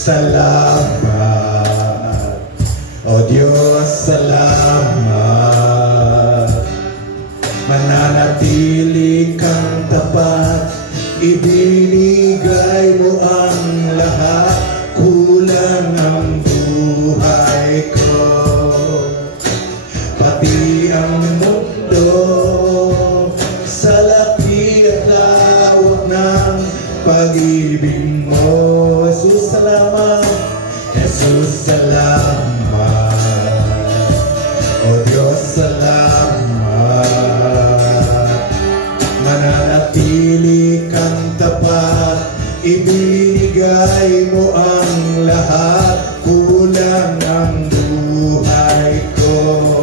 salamat. O Diyos, salamat. Mananatili kang tapat, ibinigay mo ang lahat. Kulang ang buhay ko, pati ang mundo, sa laki at lawak ng pag-ibig mo. Jesus, salamat. Jesus, salamat. O Diyos, salamat. Mananatili kang tapat, ibinigay mo ang lahat. Kulang ang buhay ko,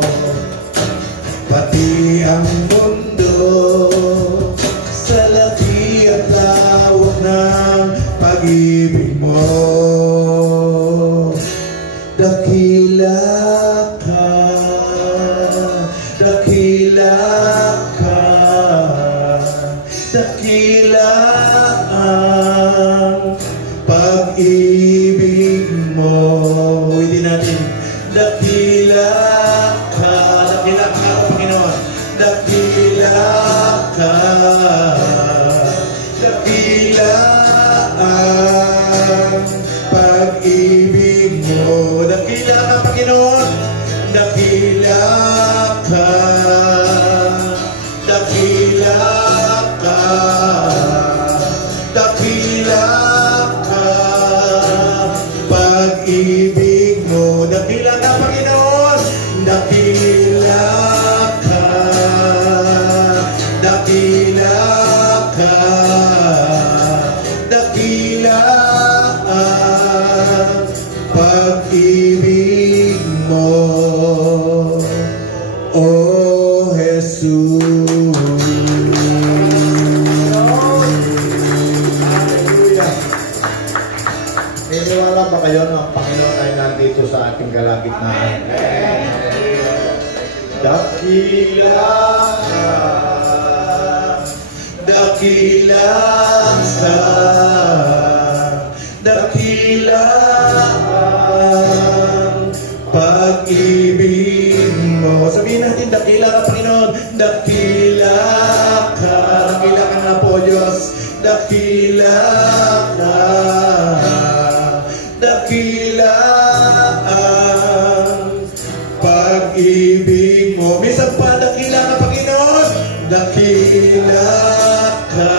pati ang mundo, sa laki at lawak ng pag-ibig mo. Dakila ka, dakila ka, dakila ang pag-ibig mo. Hindi natin. Dakila ka, dakila ka, Panginoon. Dakila ka, dakila ang pag-ibig mo. Dakila ka, Panginoon. Dakila ka, dakila ka, dakila ka, pag-ibig mo. Dakila ka, Panginoon. Dakila ka, dakila ka, dakila ang pag-ibig mo, O Jesus. Hallelujah. Niniwala ba kayo na ang Panginoon ay nandito sa ating kalagitnaan? Dakila ka, Dakila ka, dakila ang pag-ibig mo. Sabihin natin, dakila ka, Panginoon. Dakila ka, dakila ka nga po, Diyos. Dakila ka, dakila ang pag-ibig mo. Minsan pa, dakila ka, Panginoon. Dakila ka,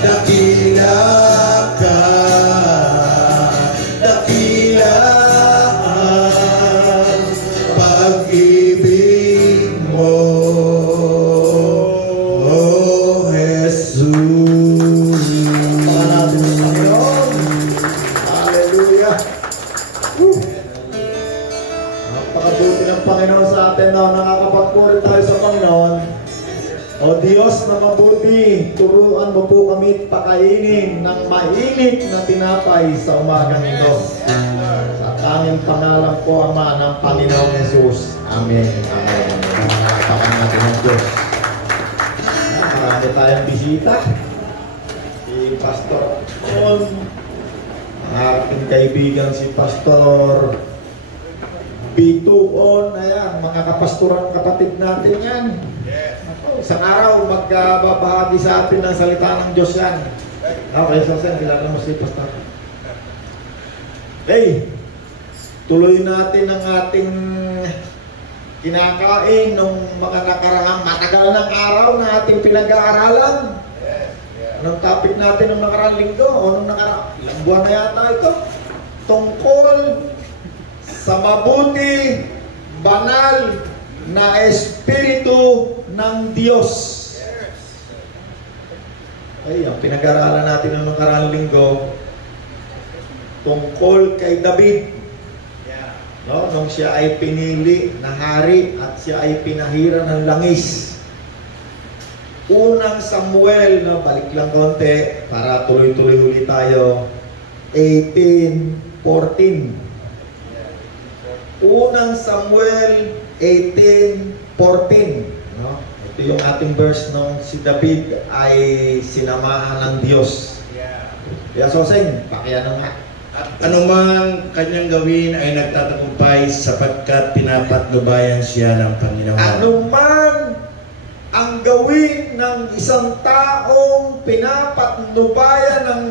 dakila ka, dakila ang pag-ibig mo, O Jesus. pangalan ng Panginoon. Hallelujah. Napakabuti ng Panginoon sa atin na nakakapagpuri tayo sa Panginoon. O Diyos na mabuti, turuan mo po kami pakainin ng mainit na tinapay sa umagang ito. Sa tanging pangalan po, Ama, ng Panginoong Jesus. Amen. Amen. Napakapan natin ng Diyos. Marami tayong bisita. Si Pastor On, ang aking kaibigan si Pastor B2On, ayan, mga kapastoran kapatid natin yan. Isang araw, magbabahagi sa atin ng salita ng Diyos yan. Okay, so sen, kilala mo si Pastor. Hey, tuloy natin ang ating kinakain ng mga nakaraang matagal ng araw na ating pinag-aaralan. Anong topic natin ng nakaraang linggo? O nung ilang buwan na yata ito? Tungkol sa mabuti, banal na Espiritu ng Diyos. Ay, ang pinag-aralan natin ng nakaraang linggo tungkol kay David. No, nung siya ay pinili na hari at siya ay pinahira ng langis. Unang Samuel, no, balik lang konti para tuloy-tuloy ulit tayo. 18:14. Unang Samuel 18:14. No? Ito yung ating verse nung si David ay sinamahan ng Diyos. Kaya Soseng, pakiano nga. At anumang kanyang gawin ay nagtatagumpay sapagkat pinapatnubayan siya ng Panginoon. Anuman ang gawin ng isang taong pinapatnubayan ng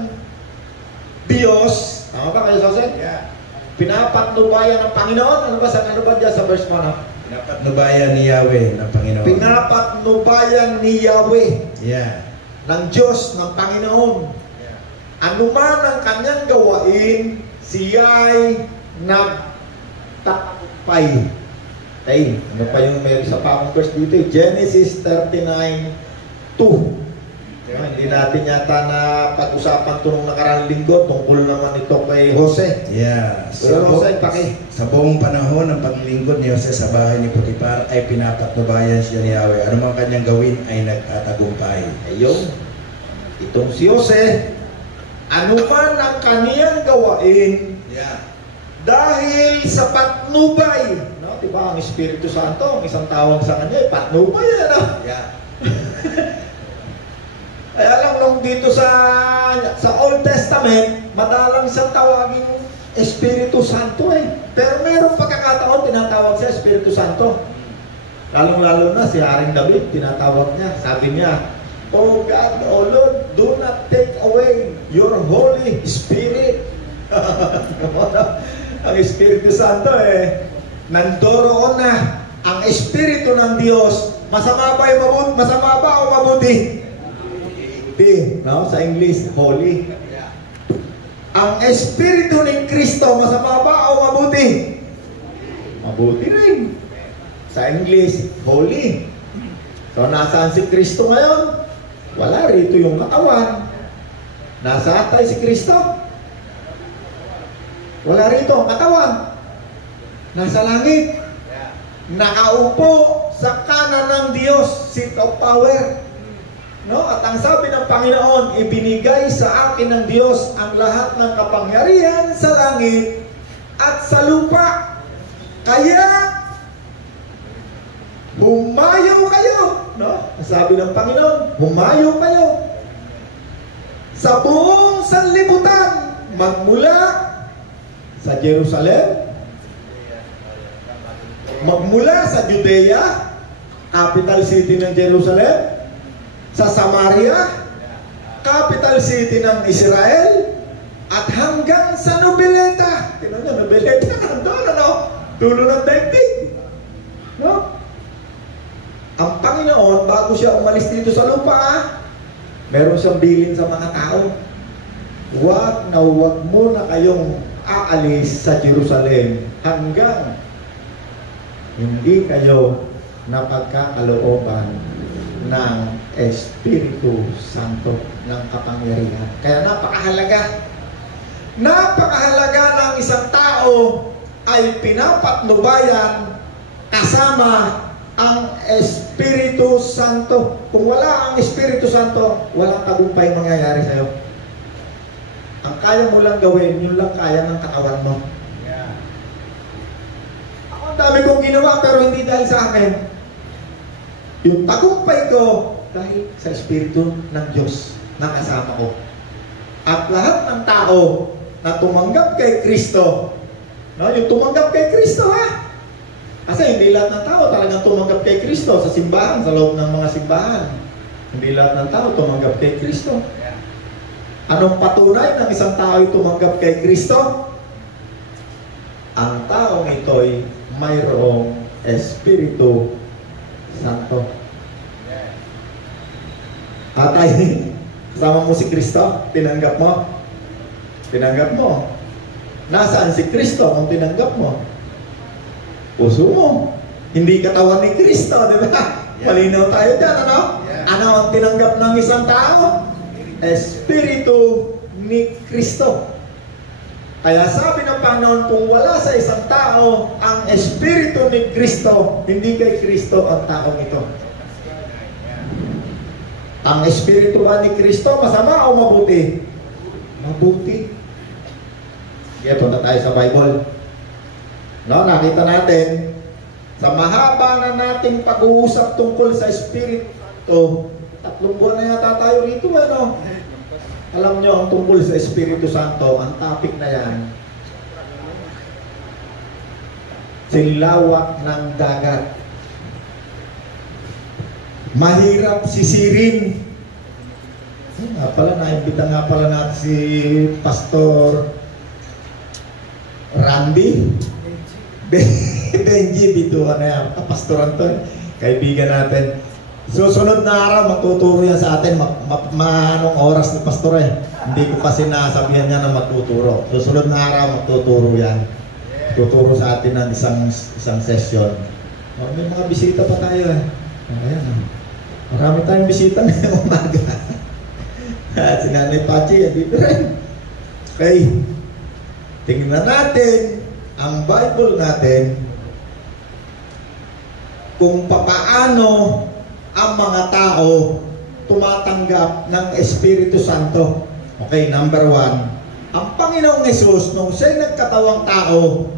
Diyos, tama ba kayo Soseng? Yeah. Pinapatnubayan ng Panginoon. Ano ba dyan sa verse mo? No? Pinapatnubayan ni Yahweh ng Panginoon. Pinapatnubayan ni Yahweh. Yeah. Ng Diyos, ng Panginoon. Yeah. Anuman ang kanyang gawain, siya'y nagtagumpay. Ay, ano pa yung may isa pa akong verse dito? Genesis 39:2. Hindi natin yata na pag-usapan ito nung nakarang linggo tungkol naman ito kay Jose. Yeah. Pero Jose, sa buong panahon ng paglingkod ni Jose sa bahay ni Potiphar ay pinapatnubayan siya ni Yahweh. Ano man kanyang gawin ay nagtatagumpay. Ayun. Itong si Jose, ano man ang kaniyang gawain, Yeah. dahil sa patnubay, no? Diba ang Espiritu Santo, ang isang tawag sa kanya, patnubay yan, no? Yeah. Kaya lang nung dito sa Old Testament, madalang siyang tawagin Espiritu Santo eh. Pero mayroong pagkakataon, tinatawag siya Espiritu Santo. Lalong-lalo na si Haring David, tinatawag niya. Sabi niya, "Oh God, oh Lord, do not take away your Holy Spirit." Ang Espiritu Santo eh, nandoroon na ang Espiritu ng Diyos. Masama ba o mabuti? No? Sa English, holy. Ang Espiritu ni Kristo, masama ba o mabuti? Mabuti rin. Sa English, holy. So, nasaan si Kristo ngayon? Wala, rito yung katawan. Nasaan tayo si Kristo? Wala rito ang katawan. Nasa langit. Nakaupo sa kanan ng Diyos, seat of power. No? At ang sabi ng Panginoon, ibinigay sa akin ng Diyos ang lahat ng kapangyarihan sa langit at sa lupa. Kaya, humayo kayo. No? Ang sabi ng Panginoon, humayo kayo. Sa buong sanlibutan, magmula sa Jerusalem, magmula sa Judea, capital city ng Jerusalem, sa Samaria, capital city ng Israel, at hanggang sa Nobeleta. Tingnan nyo, Nobeleta nandun, ano? Dulo ng daigdig. No? Ang Panginoon, bago siya umalis dito sa lupa, meron siyang bilin sa mga tao. Huwag mo na kayong aalis sa Jerusalem hanggang hindi kayo napagkakalooban ng Espiritu Santo ng kapangyarihan. Kaya napakahalaga ng isang tao ay pinapatnubayan kasama ang Espiritu Santo. Kung wala ang Espiritu Santo, walang tagumpay mangyayari sa'yo. Ang kaya mo lang gawin, yun lang kaya ng katawan mo. Ako ang dami kong ginawa pero hindi dahil sa akin. Yung tagumpay ko dahil sa Espiritu ng Diyos na kasama ko. At lahat ng tao na tumanggap kay Kristo, no? Yung tumanggap kay Kristo ha. Kasi hindi lahat ng tao talagang tumanggap kay Kristo sa simbahan, sa loob ng mga simbahan. Hindi lahat ng tao tumanggap kay Kristo. Anong patunay ng isang tao ay tumanggap kay Kristo? Ang taong ito'y mayroong Espiritu Santo. Atay, kasama mo si Kristo, tinanggap mo. Tinanggap mo. Nasaan si Kristo kung tinanggap mo? Puso mo. Hindi katawan ni Kristo, di ba? Yeah. Malinaw tayo dyan, ano? Yeah. Ano ang tinanggap ng isang tao? Espiritu ni Kristo. Kaya sabi ng Panginoon, kung wala sa isang tao ang Espiritu ni Kristo, hindi kay Kristo ang taong ito. Ang Espiritu ba ni Kristo, masama o mabuti? Mabuti. Sige, punta tayo sa Bible. No, nakita natin, sa mahaba na nating pag-uusap tungkol sa Espiritu Santo, 3 buwan na yata tayo rito, ano? Alam nyo, ang tungkol sa Espiritu Santo, ang topic na yan, silawak ng dagat. Mahirap sisirin. Naimbita nga pala natin si Pastor Randy. Benji, dito yan. Pastor Anton, kaibigan natin. Susunod na araw, magtuturo yan sa atin. Anong oras ni Pastor eh. Hindi ko kasi nasabihan niya na magtuturo. Susunod na araw, magtuturo yan. Tuturo sa atin ng isang session. May mga bisita pa tayo eh. Ayan. Marami tayong bisita ngayong umaga. At si Nanay Pachi, dito rin. Okay. Tingnan natin ang Bible natin kung papaano ang mga tao tumatanggap ng Espiritu Santo. Okay, number 1. Ang Panginoong Hesus, nung siya'y nagkatawang tao,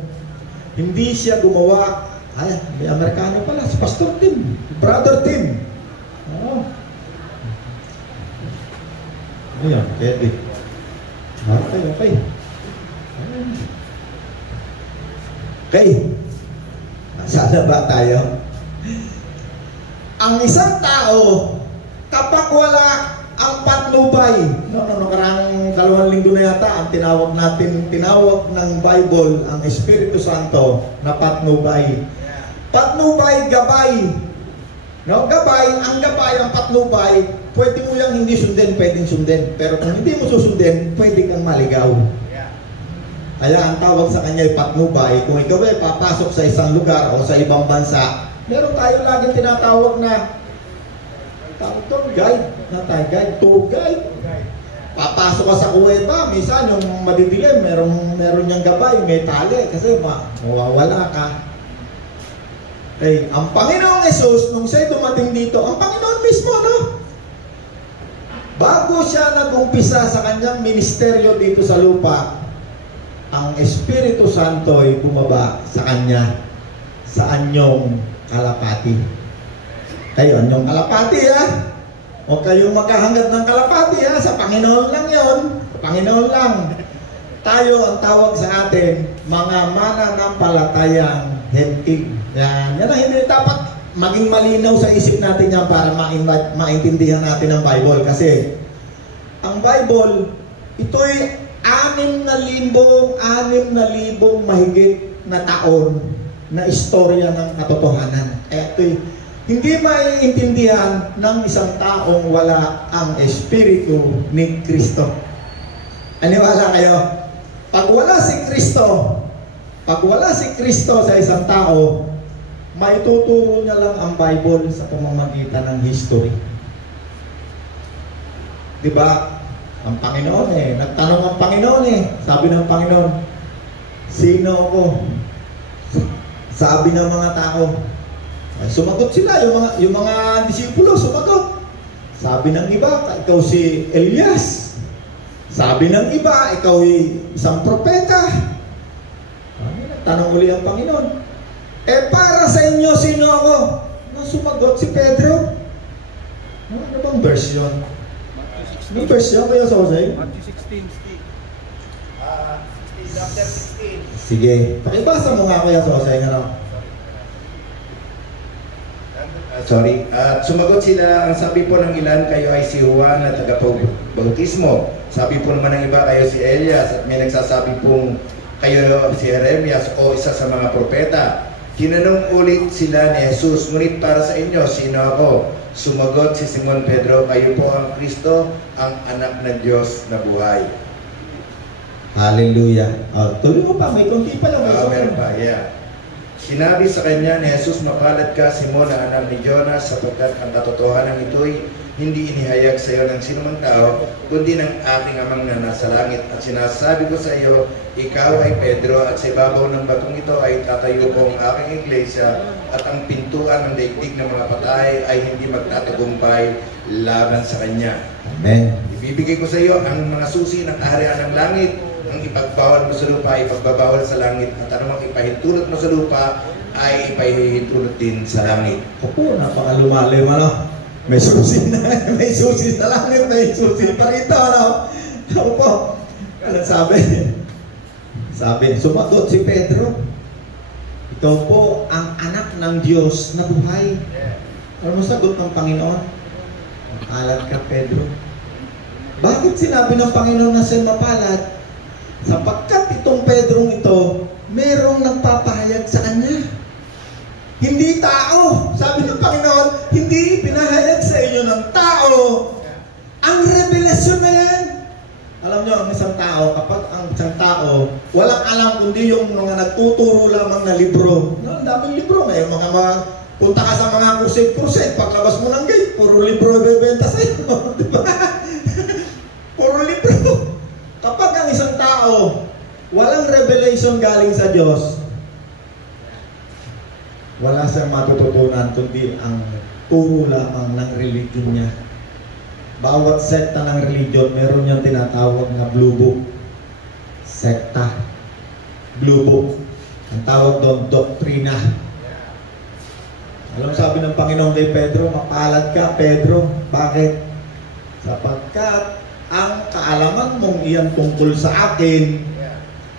hindi siya gumawa. Ay, may Amerikano pala, si Pastor Tim, Brother Tim. Oh. Ayan, Kevin. Okay. Okay. Nasaan ba tayo? Ang isang tao, kapag wala ang patnubay, karang 2 linggo na yata, ang tinawag ng Bible, ang Espiritu Santo, na patnubay. Patnubay, gabay. Gabay, ang patnubay, pwede mo lang hindi sundin, pwedeng sundin. Pero kung hindi mo susundin, pwede kang maligaw. Kaya ang tawag sa kanya ay patnubay. Kung ikaw ay papasok sa isang lugar o sa ibang bansa, meron tayo laging tinatawag na guide, tour guide. Papasok ka sa kuweba, minsan yung madidilim, meron niyang gabay, may tali, kasi mawawala ka. Okay, ang Panginoong Hesus, nung siya'y dumating dito, ang Panginoon mismo, bago siya nag-umpisa sa kanyang ministeryo dito sa lupa, ang Espiritu Santo ay bumaba sa kanya sa anyong kalapati. Kayo, anyong kalapati o kayong maghahangad ng kalapati sa Panginoon lang yon. Panginoon lang. Tayo, ang tawag sa atin, mga mananampalatayang hentig. Yan ang hindi dapat maging malinaw sa isip natin yan para maintindihan natin ang Bible. Kasi ang Bible, ito'y 6,000 mahigit na taon na istorya ng katotohanan. Ito'y hindi maiintindihan ng isang taong wala ang Espiritu ni Kristo. Aniwala kayo? Pag wala si Kristo sa isang tao, maituturo niya lang ang Bible sa pamamagitan ng history. Diba? Ang Panginoon nagtanong ang Panginoon sabi ng Panginoon, sino ako? Sabi ng mga tao. Sumagot sila, yung mga disipulo sumagot. Sabi ng iba, ikaw si Elias. Sabi ng iba, ikaw ay isang propeta. Tanong uli ang Panginoon, para sa inyo, sino ako? Sumagot si Pedro. Ano bang version? Anong version kayo sa Jose? Matthew 16. Chapter 16. Sige, pakibasa mo nga kaya sa Jose. Sorry. Sumagot sila, ang sabi po ng ilan, kayo ay si Juan na tagapag-bautismo. Sabi po naman ng iba, kayo si Elias. At may nagsasabi pong kayo si Jeremias o isa sa mga propeta. Tinanong ulit sila ni Jesus, ngunit para sa inyo, sino ako? Sumagot si Simon Pedro, kayo po ang Kristo, ang anak ng Diyos na buhay. Hallelujah. Tuloy mo pa, may konti pa lang. Meron pa, yeah. Sinabi sa kanya ni Jesus, mapalad ka, Simon, na anak ni Jonas, sapagkat ang katotohanan ito'y hindi inihayag sa iyo ng sinumang tao, kundi ng aking amang na nasa langit. At sinasabi ko sa iyo, ikaw ay Pedro, at sa ibabaw ng batong ito ay tatayo ko ang aking iglesia, at ang pintuan ng daigdig ng mga patay ay hindi magtatagumpay laban sa kanya. Amen. Ibibigay ko sa iyo ang mga susi ng kaharian ng langit. Ang ipagbawal mo sa lupa ay ipagbabawal sa langit, at anumang ipahintulot mo sa lupa ay ipahintulot din sa langit. Opo, napakalumalim, May susi na, may susi sa langit, may susi pa rito, Opo. Ano sabi? Sumagot si Pedro, ikaw po ang anak ng Diyos na buhay. Ano mo sagot ng Panginoon? Mapalad ka, Pedro. Bakit sinabi ng Panginoon na siya mapalad? Sapagkat itong Pedrong ito, merong nagpapahayag sa kanya. Hindi tao. Sabi ng Panginoon, hindi pinahayag sa inyo ng tao ang revelasyon na yan. Alam nyo, ang isang tao, kapag ang isang tao, walang alam kundi yung mga nagtuturo lamang na libro. Ang daming libro. May punta ka sa mga crusade, paglabas mo ng gate, puro libro bebenta sa'yo. Diba? Puro libro. Kapag ang isang tao, walang revelation galing sa Diyos, wala siyang matututunan kundi ang turo lamang ng religion niya. Bawat sekta ng religion, meron niyang tinatawag na blue book. Sekta. Blue book. Ang tawag doon, doktrina. Alam sabi ng Panginoon kay Pedro, mapalad ka, Pedro. Bakit? Sapagkat ang kaalaman mong iyan tungkol sa akin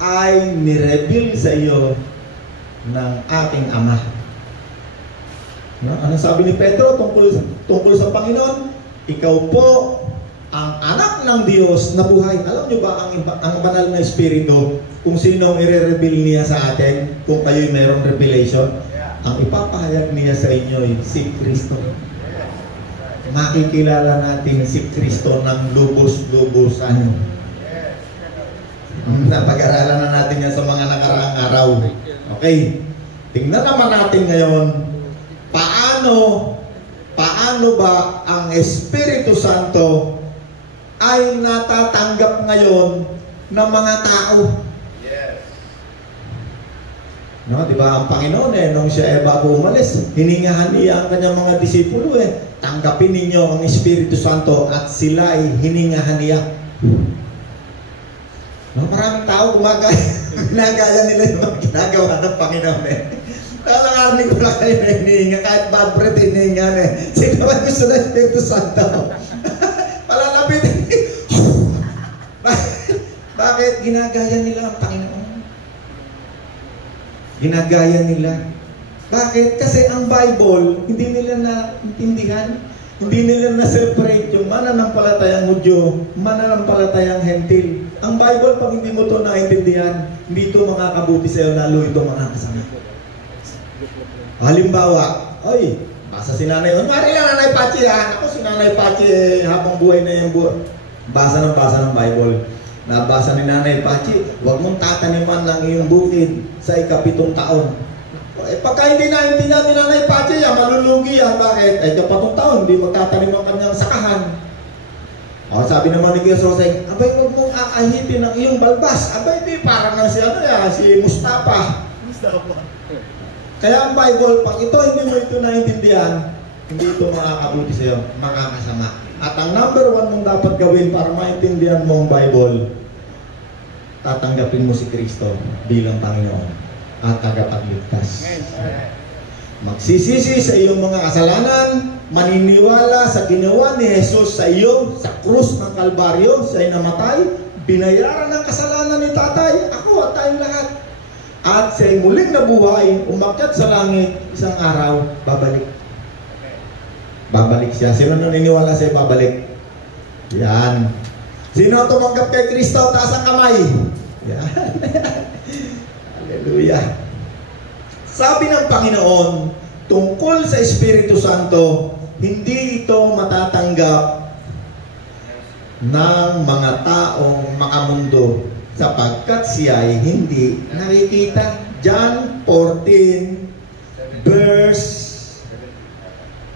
ay nireveal sa iyo ng aking Ama. No? Ano sabi ni Pedro tungkol sa Panginoon? Ikaw po ang anak ng Diyos na buhay. Alam niyo ba ang banal na Espiritu, kung sino ang i-reveal niya sa atin, kung kayo'y mayroong revelation, ang ipapahayag niya sa inyo ay si Kristo. Makikilala natin si Kristo ng lubos-lubosan. Napag-aralan na natin yan sa mga nakaraang araw. Okay, tingnan naman natin ngayon, paano ba ang Espiritu Santo ay natatanggap ngayon ng mga tao? No, di ba ang Panginoon nung siya bago umalis, hiningahan niya ang kanyang mga disipulo tanggapin ninyo ang Espiritu Santo at sila ay hiningahan niya. No, maraming tao ginagaya nila yung mga ginagawa ng Panginoon Kalangarni ko lang kayo na hinihinga, kahit bad breath hinihinga Sino ba gusto na Espiritu Santo? Palalapitin. Bakit ginagaya nila ang Panginoon? Ginagaya nila. Bakit? Kasi ang Bible, hindi nila naintindihan. Hindi nila na-separate yung mananampalatayang Hudyo, mananampalatayang Hentil. Ang Bible, pag hindi mo ito naintindihan, hindi ito makakabuti sa'yo, lalo ito makakasama. Halimbawa, basa si Nanay. Mari lang Nanay Pachi Ako si Nanay Pachi, habang buhay na yung buhay. Basa ng Bible. Nabasa ni Nanay Pachi, huwag mong tataniman ng iyong bukid sa ika-7 taon. Pagka hindi naintindihan ni Nanay Pachi malulugi yan. Bakit? 7 taon, hindi magtatanim ang kanyang sakahan. Sabi naman ni Kuya Roseng, abay, huwag mong aahitin ang iyong balbas. Abay, di parang si Mustafa. Kaya ang Bible, pag hindi mo ito naintindihan, hindi ito makakabuti sa'yo, makakasama. At ang number 1 mong dapat gawin para maintindihan mo ang Bible, tatanggapin mo si Kristo bilang Panginoon at tagapagligtas. Magsisisi sa iyong mga kasalanan, maniniwala sa ginawa ni Jesus sa iyo, sa krus ng Kalbaryo, siya'y namatay, binayaran ng kasalanan ni Tatay, ako at tayong lahat. At siya'y muling nabuhay, umakyat sa langit, isang araw, babalik. Babalik siya. Sino naniniwala sa'yo babalik? Yan. Sino tumanggap kay Kristo? Taas ang kamay. Yan. Hallelujah. Sabi ng Panginoon, tungkol sa Espiritu Santo, hindi ito matatanggap ng mga taong makamundo sapagkat siya ay hindi nakikita. John 14 verse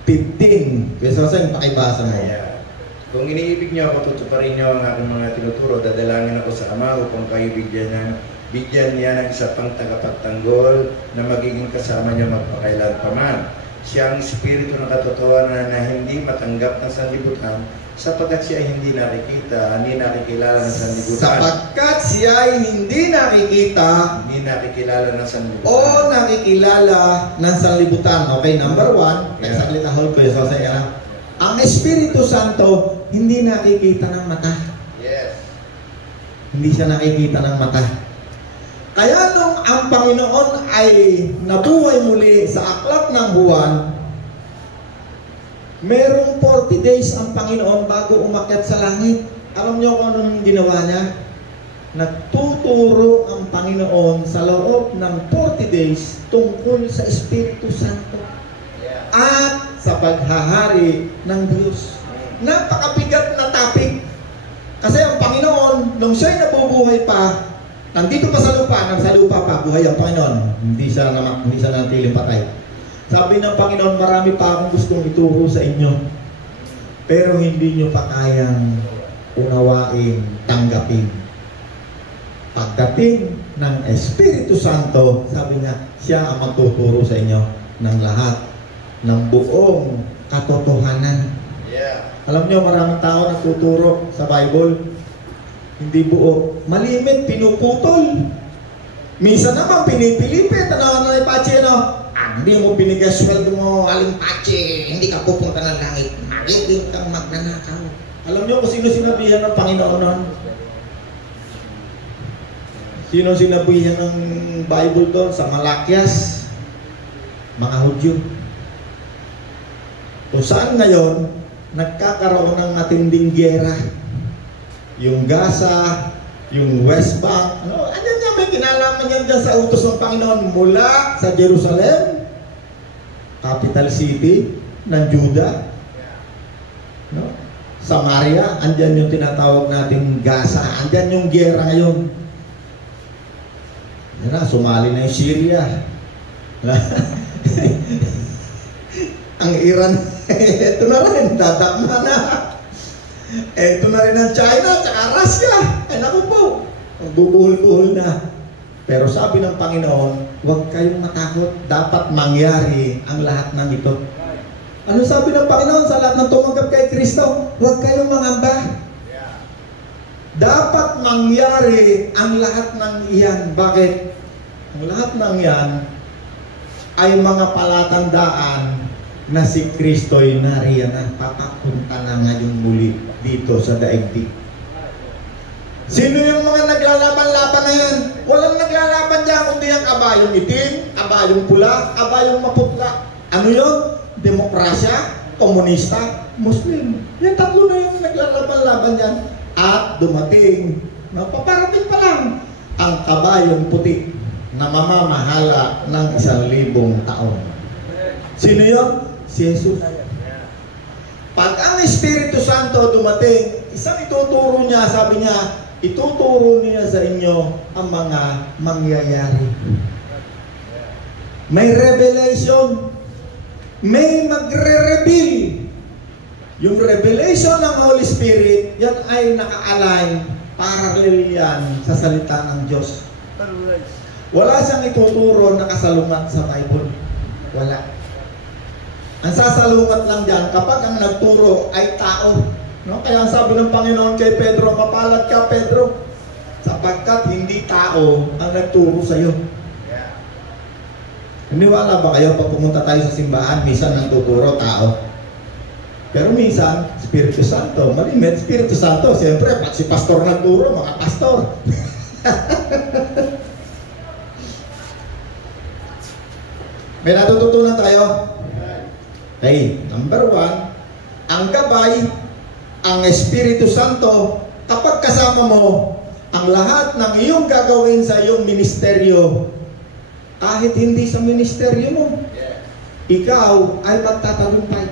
15. Kaya saan pakibasa mo? Kung iniibig niyo ako, tutuparin niyo ang aking mga tinuturo. Dadalangin ako sa Ama upang kayo bigyan niya ng isa pang tagapagtanggol na magiging kasama niyo magpakailan pa man. Siya ang Espiritu ng katotohanan na hindi matanggap ng sanlibutan sapagkat siya ay hindi nakikilala ng sanlibutan. Sapagkat siya ay hindi nakikilala ng sanlibutan. O nakikilala ng sanlibutan. Okay, number 1. Kaya saglit na hold ko yun. Ang Espiritu Santo, hindi nakikita ng mata. Yes. Hindi siya nakikita ng mata. Kaya nung ang Panginoon ay nabuhay muli sa aklat ng Juan, merong 40 days ang Panginoon bago umakyat sa langit. Alam niyo kung anong ginawa niya? Nagtuturo ang Panginoon sa loob ng 40 days tungkol sa Espiritu Santo at sa paghahari ng Diyos. Napakabigat na topic. Kasi ang Panginoon, nung siya'y nabubuhay pa, nandito pa sa lupa, nasa lupa pa, buhay ang Panginoon. Hindi siya natiling patay. Sabi ng Panginoon, marami pa akong gustong ituro sa inyo. Pero hindi nyo pa kayang unawain, tanggapin. Pagdating ng Espiritu Santo, sabi niya, siya ang magtuturo sa inyo ng lahat, ng buong katotohanan. Yeah. Alam niyo, maraming tao nagtuturo sa Bible, hindi buo. Malimit, pinuputol. Minsan naman, pinipilipit. Ano na Pache, no? Hindi mo binigay sweldo mo, aling Pache, hindi ka pupunta ng langit. Magiging kang magnanakaw. Alam niyo kung sino sinabihan ng Panginoon nun? Sino sinabihan ng Bible doon? Sa Malakias, mga Hudyo. Kung saan ngayon, nagkakaroon ng matinding gyera. Yung Gaza, yung West Bank, ano, andyan niya, may kinalaman yan dyan sa utos ng Panginoon mula sa Jerusalem, capital city ng Judah, no? Samaria, andyan yung tinatawag nating Gaza, andyan yung gyera ngayon. Yan na, sumali na yung Syria. Ang Iran, ito na rin, dadakma na. Ito na rin ang China, tsaka Russia. Naku po, magbubuhol-buhol na. Pero sabi ng Panginoon, huwag kayong matakot. Dapat mangyari ang lahat ng ito. Ano sabi ng Panginoon sa lahat ng tumanggap kay Kristo? Huwag kayong mangamba. Dapat mangyari ang lahat ng iyan. Bakit? Ang lahat ng iyan ay mga palatandaan na si Kristo'y nariyan na papapunta na ngayon muli dito sa daigdig. Sino yung mga naglalaban-laban na yan? Walang naglalaban dyan kundi ang kabayong itim, kabayong pula, kabayong maputla. Ano yun? Demokrasya, komunista, Muslim. Yan tatlo na yung naglalaban-laban dyan. At dumating, paparating pa lang, ang kabayong puti na mamamahala ng 1,000 taon. Sino yun? Si Jesus. Pag ang Espiritu Santo dumating, isang ituturo niya, sabi niya, ituturo niya sa inyo ang mga mangyayari. May revelation. May magre-reveal. Yung revelation ng Holy Spirit, yan ay naka-align, parallel yan sa salita ng Diyos. Wala siyang ituturo na kasalungat sa Bible. Wala. Ang sasalungat lang dyan kapag ang nagturo ay tao. No? Kaya ang sabi ng Panginoon kay Pedro, mapalad ka Pedro, sapagkat hindi tao ang nagturo sa iyo. Naniwala ba kayo pag pumunta tayo sa simbahan, minsan nagtuturo tao? Pero minsan, Espiritu Santo. Malimit, Espiritu Santo. Siyempre, pag si pastor nagturo, mga pastor. May natututunan tayo. Okay, number 1, ang gabay, ang Espiritu Santo, kapag kasama mo, ang lahat ng iyong gagawin sa iyong ministeryo, kahit hindi sa ministeryo mo, ikaw ay magtatagumpay.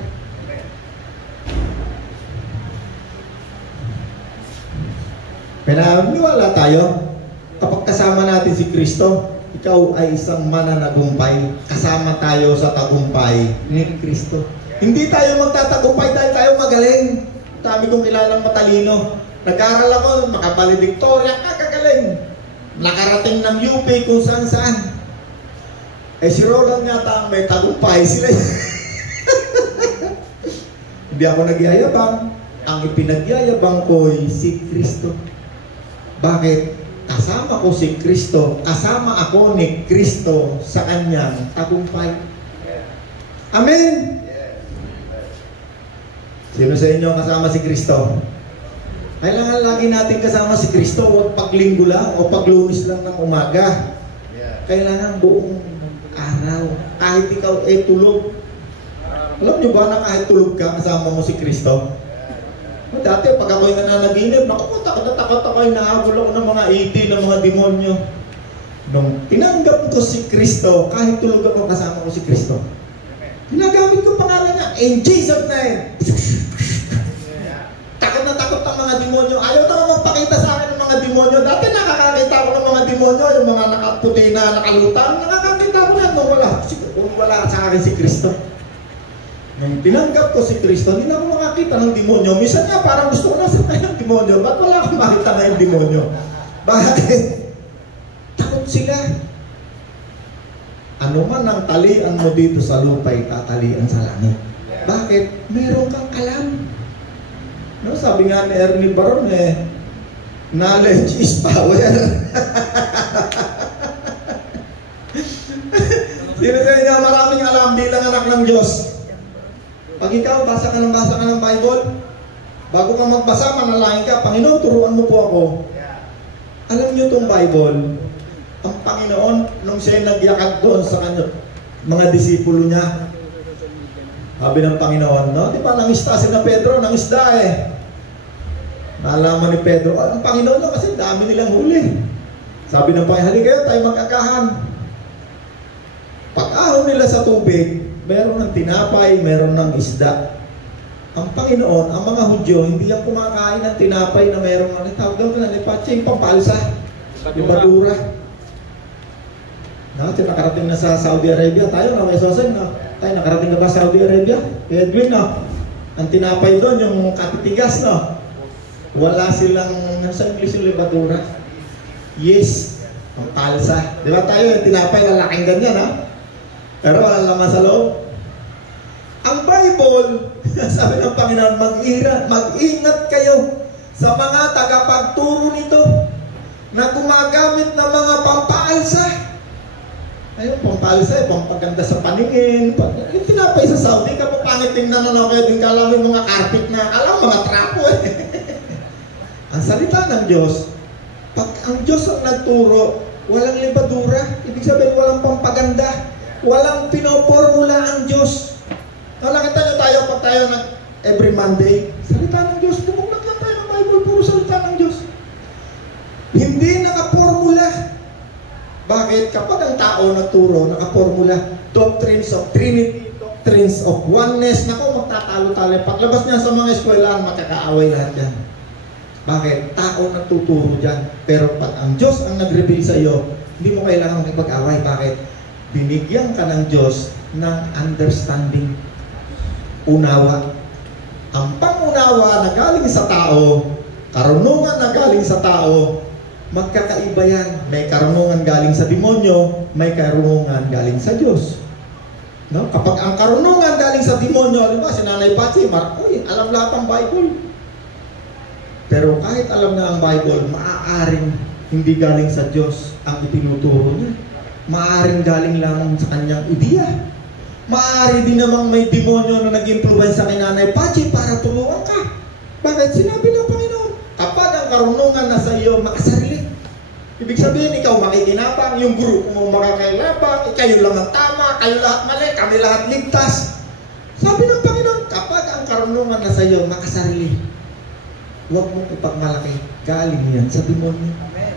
Pinaniwala tayo, kapag kasama natin si Kristo, ikaw ay isang mananagumpay. Kasama tayo sa tagumpay ni Kristo. Hindi tayo magtatagumpay dahil tayo magaling. Dami kong kilalang matalino. Nag-aaral ako, makabalediktorya, kakagaling. Nakarating ng UP kung saan-saan. Eh si Roland yata may tagumpay sila. Hindi ako nagyayabang. Ang ipinagyayabang ko'y si Kristo. Bakit? Kasama ko si Kristo, kasama ako ni Kristo sa kanyang tagumpay. Amen? Sino sa inyo kasama si Kristo? Kailangan lagi natin kasama si Kristo, huwag paglinggo lang o paglunis lang ng umaga. Kailangan buong araw, kahit ikaw tulog. Alam niyo ba na kahit tulog ka, kasama mo si Kristo? Dati pag ako'y nananaginip, naku, takot ako'y nahabol ako ng mga iti, ng mga demonyo. Nung tinanggap ko si Kristo, kahit tulog ako, kasama ko si Kristo. Ginagamit ko pangalan niya, in Jesus' name. Takot na takot ang mga demonyo. Ayaw na magpakita sa akin ng mga demonyo. Dati nakakakita ko ng mga demonyo, yung mga nakaputi na nakalutang, nakakakita ko yan. Nung wala sa akin si Kristo. Nung tinanggap ko si Kristo, hindi na ako makakita ng demonyo. Minsan nga parang gusto ko nasa tayo ng demonyo. Ba't wala akong makita na yung demonyo? Bakit? Takot sila. Ano man ang talian mo dito sa lupa'y tatalian sa langit. Bakit? Meron kang alam. No, sabi nga ni Ernie Baron, knowledge is power. Sino sa inyo maraming alam bilang anak ng Diyos? Pag ikaw, basa ka ng Bible, bago ka magbasa, manalangin ka, Panginoon, turuan mo po ako. Alam niyo itong Bible, ang Panginoon, nung siya nagyakag doon sa kanya, mga disipulo niya, sabi ng Panginoon, no? Di ba, nangisda si na Pedro, nangisda Nalaman ni Pedro, ang Panginoon lang kasi dami nilang huli. Sabi ng Panginoon, halika kayo, tayo magkakahan. Pag-ahon nila sa tubig, meron ng tinapay, meron ng isda. Ang Panginoon, ang mga Hudyo, hindi yan kumakain ng tinapay na meron ng tawag daw na yung pampalsa, yung badura. Nakarating na sa Saudi Arabia tayo, na may sosen, no? Tayo, nakarating na ba sa Saudi Arabia? Kaya Edwin, no? Ang tinapay doon, yung katitigas, no? Wala silang, sa English yung libadura. Yes, ang palsa. Di ba tayo, yung tinapay, lalaking ganyan, ha? Pero walang laman sa loob. Ang Bible, sabi ng Panginoon, mag-ingat kayo sa mga tagapagturo nito na gumagamit ng mga pampaalsa. Ayun, pampalsa, pampaganda sa paningin. Yung tinapay sa Saudi, kapapangit tingnan na kayo din kalamin mga carpet na, alam, mga trapo Ang salita ng Diyos, pag ang Diyos ang nagturo, walang libadura, ibig sabihin walang pampaganda, walang pinopormula ang Diyos. Nakita nyo tayo pag tayo every Monday, salita ng Diyos, bumuklat lang tayo ng Bible, puro salita ng Diyos. Hindi nakapormula. Bakit? Kapag ang tao nagturo, nakapormula, doctrines of Trinity, doctrines of oneness, nako, magtatalo-talo. Paglabas niya sa mga eskwelahan, makakaaway lahat yan. Bakit? Tao nagtuturo dyan. Pero pag ang Diyos ang nag-reveal sa iyo, hindi mo kailangan makipag-away. Bakit? Binigyan ka ng Diyos ng understanding, unawa. Ang pangunawa na galing sa tao, karunungan na galing sa tao, magkakaiba yan. May karunungan galing sa demonyo, may karunungan galing sa Diyos. No? Kapag ang karunungan galing sa demonyo, alam ba, si Nanay Patsy, alam lahat ang Bible. Pero kahit alam na ang Bible, maaaring hindi galing sa Diyos ang itinuturo niya. Maaaring galing lang sa kanyang ideya. Maaari din namang may demonyo na nag-influence sa Nanay Patsy para tulungan ka. Bakit? Sinabi ng Panginoon, kapag ang karunungan na sa iyo, makasarili. Ibig sabihin, ikaw makikinabang, yung guru mo makakailabang, kayo lang ang tama, kayo lahat mali, kami lahat ligtas. Sabi ng Panginoon, kapag ang karunungan na sa iyo, makasarili, huwag mong ipagmalaki, galing yan sa demonyo. Amen.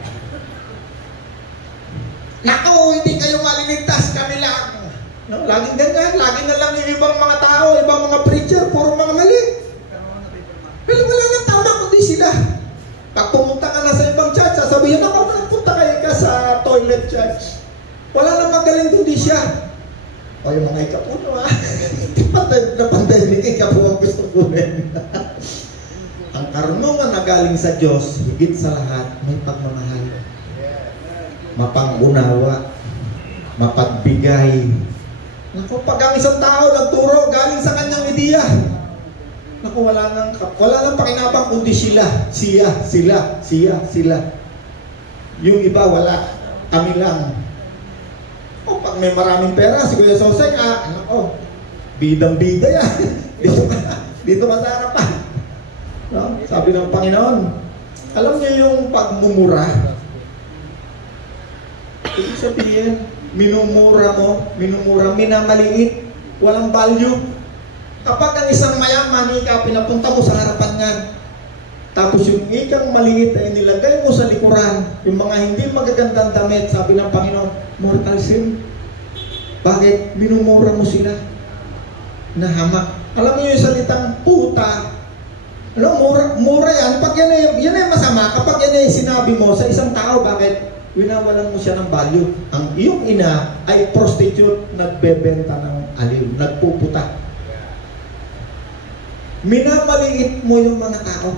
Nako, hindi kayo maliligtas, kami lang. No? Laging ganyan, laging na lang yung ibang mga tao, ibang mga preacher, puro mga mali. Pero wala nang tama kundi sila. Pag pumunta ka na sa ibang church, sasabihin, ako, punta kayo ka sa toilet church. Wala nang magaling kundi siya. O yung mga ikapuno, na pandemic, ikapo ang gusto ko rin. Ang karunungan na galing sa Diyos, higit sa lahat, may pagmamahal. Mapangunawa, mapagbigay. Naku, pag ang isang tao nagturo, galing sa kanyang ideya. Naku, wala nang pakinabang kundi sila, siya, sila, siya, sila. Yung iba, wala. Kami lang. O, pag may maraming pera, si Kuya Soseng, nako, bidang-bida yan. Dito ka sa harapan. No? Sabi ng Panginoon, alam niyo yung pagmumura? Ibig sabihin, minumura mo, minamaliit, walang value. Kapag ang isang mayaman, ikaw pinapunta mo sa harapan niya, tapos yung ikang maliit ay nilagay mo sa likuran, yung mga hindi magagandang damit, sabi ng Panginoon, mortal sin. Bakit? Minumura mo sila. Nahamak. Alam niyo yung salitang puta, mura yan. Pag yan ay masama, kapag yan ay sinabi mo sa isang tao, bakit? Winawalan mo siya ng value. Ang iyong ina ay prostitute, nagbebenta ng aliw, nagpuputa. Minamaliit mo yung mga tao.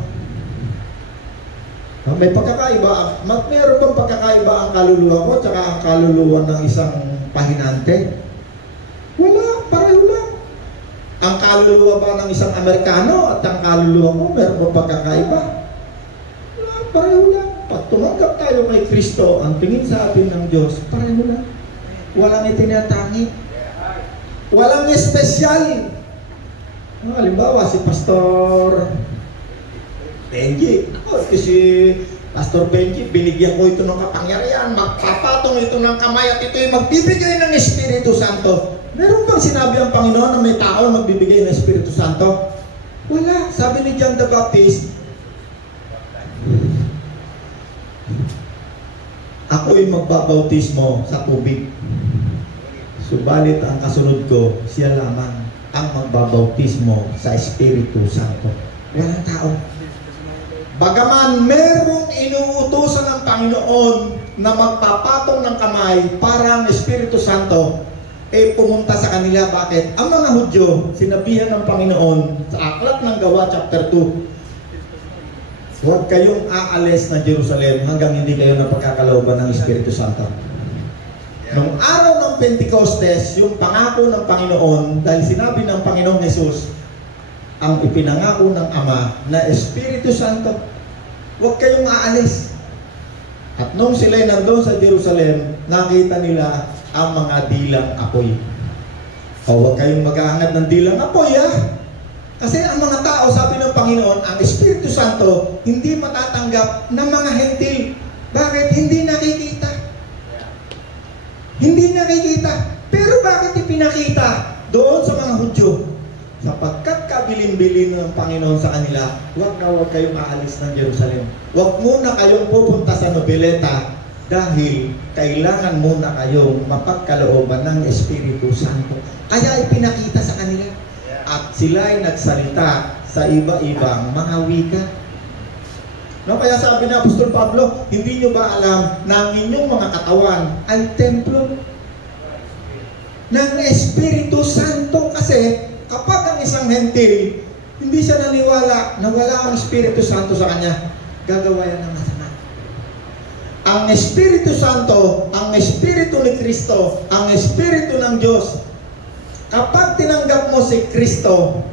May pagkakaiba. Meron bang pagkakaiba ang kaluluwa ko at ang kaluluwa ng isang pahinante? Wala, pareho lang. Ang kaluluwa ba ng isang Amerikano at ang kaluluwa ko, meron bang pagkakaiba? Wala, pareho lang. Pag tumanggap tayo kay Kristo, ang tingin sa atin ng Diyos, pareho lang. Walang itinatangi. Walang espesyal. Halimbawa, si Pastor Benji. Si Pastor Benji, binigyan ko ito ng kapangyarihan, magpapatong ito ng kamay at ito ay magbibigay ng Espiritu Santo. Meron bang sinabi ang Panginoon na may tao magbibigay ng Espiritu Santo? Wala. Sabi ni John the Baptist, ako'y magbabautismo sa tubig. Subalit ang kasunod ko, siya lamang ang magbabautismo sa Espiritu Santo. Walang tao. Bagaman merong inuutusan ng Panginoon na magpapatong ng kamay para ang Espiritu Santo pumunta sa kanila. Bakit? Ang mga Hudyo, sinabihan ng Panginoon sa Aklat ng Gawa chapter 2, huwag kayong aalis ng Jerusalem hanggang hindi kayo napagkakalooban ng Espiritu Santo. Nung araw ng Pentecostes, yung pangako ng Panginoon, dahil sinabi ng Panginoong Jesus, ang ipinangako ng Ama na Espiritu Santo, huwag kayong aalis. At nung sila'y nandun sa Jerusalem, nakita nila ang mga dilang apoy. O huwag kayong mag-aangad ng dilang apoy, Kasi ang mga tao, sabi ng Panginoon, ang Espiritu Santo, hindi matatanggap ng mga hentil. Bakit? Hindi nakikita. Hindi nakikita. Pero bakit ipinakita doon sa mga Hudyo? Sapagkat kabilin-bilin ng Panginoon sa kanila, huwag kayong aalis ng Jerusalem. Huwag muna kayong pupunta sa Noveleta dahil kailangan muna kayong mapagkalooban ng Espiritu Santo. Kaya ipinakita sa kanila. At sila ay nagsalita sa iba-ibang mga wika. No, kaya sabi na Apostol Pablo, hindi nyo ba alam na ang inyong mga katawan ay templo ng Espiritu Santo? Kasi kapag ang isang hentil, hindi siya naniwala na wala ang Espiritu Santo sa kanya, gagawa yan ng masama. Ang Espiritu Santo, ang Espiritu ni Kristo, ang Espiritu ng Diyos, kapag tinanggap mo si Kristo,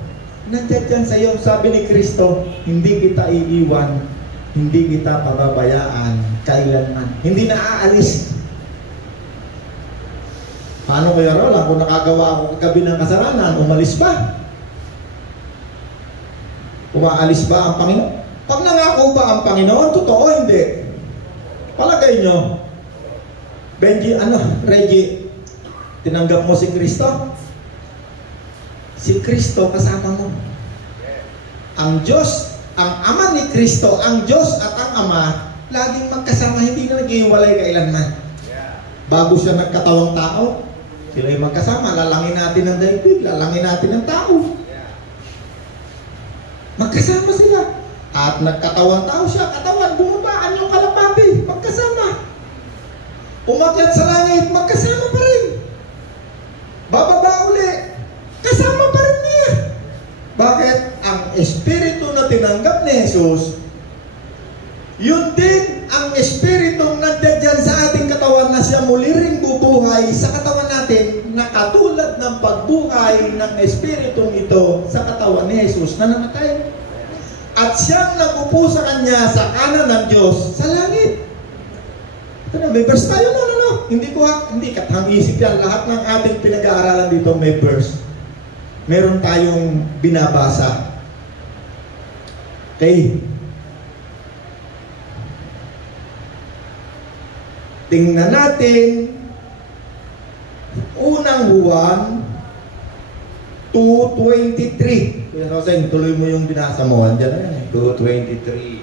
nandiyan dyan sa iyo, sabi ni Kristo, hindi kita iiwan, hindi kita pababayaan kailanman. Hindi na aalis. Paano kaya Roland, kung nakagawa ako kagabi ng kasalanan, umalis ba? Umaalis ba ang Panginoon? Pag nangako ba ang Panginoon, totoo hindi? Palagay nyo, Benji, Reggie, tinanggap mo si Kristo? Si Kristo kasama mo. Ang Diyos, ang Ama ni Kristo, ang Diyos at ang Ama, laging magkasama, hindi na nag-iwalay kailanman. Bago siya nagkatawang tao, sila ay magkasama, lalangin natin ang daigdig, lalangin natin ang tao. Magkasama sila. At nagkatawang tao siya, katawan, bumabaan yung kalapati, magkasama. Umakyat sa langit, magkasama pa rin. Bababa uli, kasama pa rin niya. Bakit? Ang Espiritu na tinanggap ni Jesus, yun din ang Espiritong nandiyan dyan sa ating katawan na siya muli ring bubuhay sa katawan natin na katulad ng pagbuhay ng Espiritong ito sa katawan ni Jesus na namatay. At siyang nagupo sa kanya sa kanan ng Diyos sa langit. Ito na, may verse tayo no. Hindi katang-isip yan. Lahat ng ating pinag-aaralan dito may verse. Meron tayong binabasa. Okay. Tingnan natin unang Juan 2:23. Kuya Roseng, tuloy mo yung binasa mo. Andiyan na yan eh. 2:23.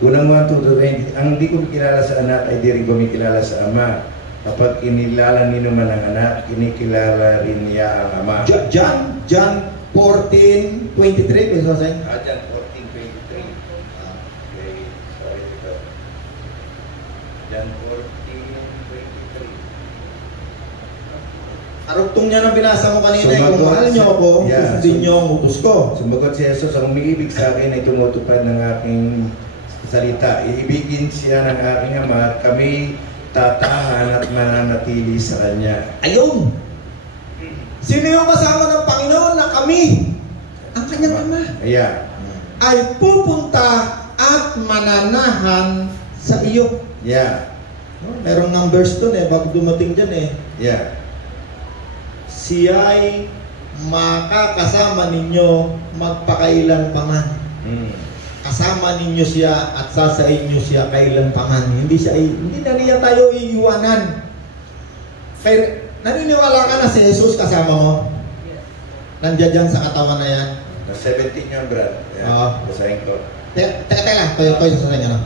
Unang 1:2:20. Ang di ko kilala sa anak ay di rin kumikilala sa ama. Kapag inilala nino man ang anak, kinikilala rin niya ang ama. John 14:23. Kuya Roseng. John 14:23. Okay, sorry ito. John 14:23. Arugtong niya ng binasa mo kanina. Sumagot Kung mahal niyo ako, Yeah, susundin niyo ang utos ko. Sumagot si Jesus, ang umiibig sa akin ay tumutupad ng aking salita. Iibigin siya ng aking ama at kami tatahan at mananatili sa kanya. Ayun! Sino yung kasama ng Panginoon na kami? Ang kanyang ama. Yeah. Ay pupunta at mananahan sa iyo. Yeah. No? Merong numbers doon eh, bago dumating dyan eh. Yeah. Siya'y makakasama ninyo magpakailan pa man. Kasama ninyo siya at sasain niyo siya kailan pa man. Hindi na niya tayo iiwanan. Pero naniniwala ka na si Jesus kasama mo? Nandiyan dyan sa katawan na yan. 17 yun, Brad. Oo. Basahin ko. Teka lang, toyo sa inyo.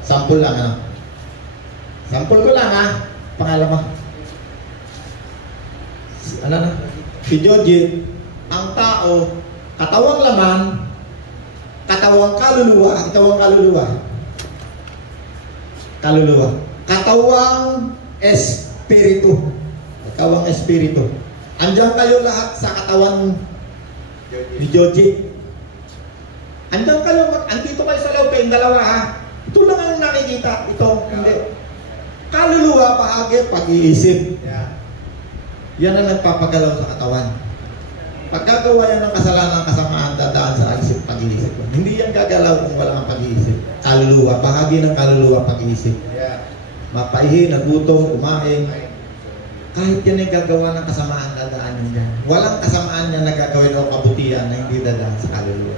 Sample lang, ano? Sample ko lang, ha? Pangalawa. Ano na? Si Jojit, ang tao, katawang laman, katawang kaluluwa, katawang espiritu. Andiyan kayo lahat sa katawan ni Jojit. Andito kayo sa loob kayong dalawa, ha? Ito lang ang nakikita. Ito, hindi. Kaluluwa, bahagi, pag-iisip. Yan ang nagpapagalaw sa katawan. Pagkagawa yan ng kasalanan, kasamaan, dadaan sa isip, pag-iisip. Hindi yan gagalaw kung wala kang pag-iisip. Kaluluwa, bahagi ng kaluluwa, pag-iisip. Mapaihi, nagutom, kumain. Kahit yan ay gagawa ng kasamaan, dadaan yun yan. Walang kasamaan niya na gagawin o kabutihan na hindi dadaan sa kaluluwa.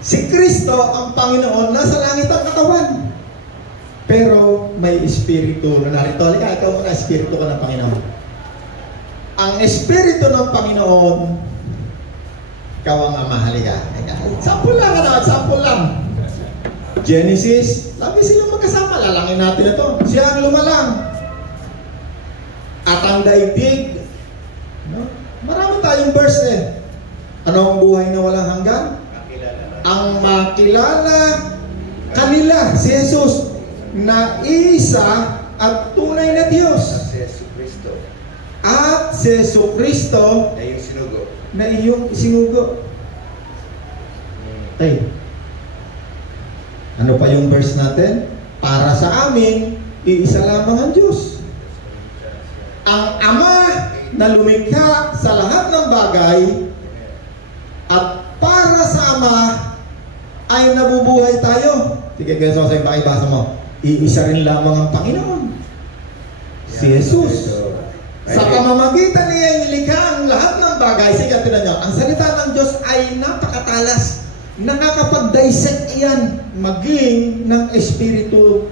Si Kristo, ang Panginoon, nasa langit ang katawan. Pero may espiritu na narito. Halika, ikaw muna, espiritu ka ng Panginoon. Ang espiritu ng Panginoon, ikaw ang ama. Halika. Sample lang. Genesis, lagi silang magkasama. Lalangin natin ito. Siya ang lumalang. At ang daigdig, no? Marami tayong verse eh. Ano ang buhay na walang hanggan? Ang makilala kanila, si Jesus, na isa at tunay na Diyos. At si Jesucristo na iyong sinugo. Okay. Ano pa yung verse natin? Para sa amin, iisa lamang ang Diyos. Ang Ama na lumikha sa lahat ng bagay at para sa Ama ay nabubuhay tayo. Sige, kaya sa pakibasa mo. Iisa rin lamang ang Panginoon. Si Jesus. Sa pamamagitan niya nilikha ang lahat ng bagay. Sige, tinan nyo. Ang salita ng Diyos ay napakatalas. Nakakapag-dissect yan. Maging ng Espiritu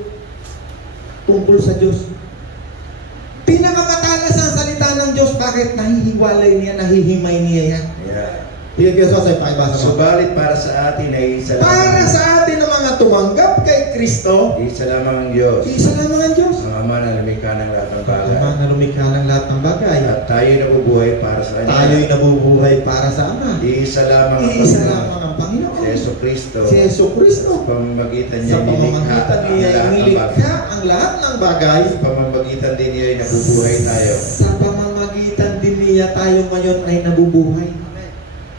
tungkol sa Diyos. Pinakamatalas ang salita ng Diyos. Bakit? Nahihiwalay niya, nahihimay niya yan. Sige, kaya sa pakibasa mo. Subalit para sa atin ay isa lamang. Para sa atin ang mga tumanggap kay Kristo, Isa lamang ang Diyos. isa lamang ang Diyos. Ang Ama na lumikha ng lahat ng bagay. Ama na lumikha ng lahat ng bagay. At tayo nabubuhay para sa Kanya. Tayo'y nabubuhay para sa Ama. Isa lamang ang Iisa Panginoon. lamang ang Panginoon. Si Jesucristo. Si Jesucristo. Sa pamamagitan niya Sa pamamagitan niya ang nilikha ang lahat ng bagay. Sa pamamagitan din niya ay nabubuhay tayo. Sa pamamagitan din niya tayo ngayon ay nabubuhay.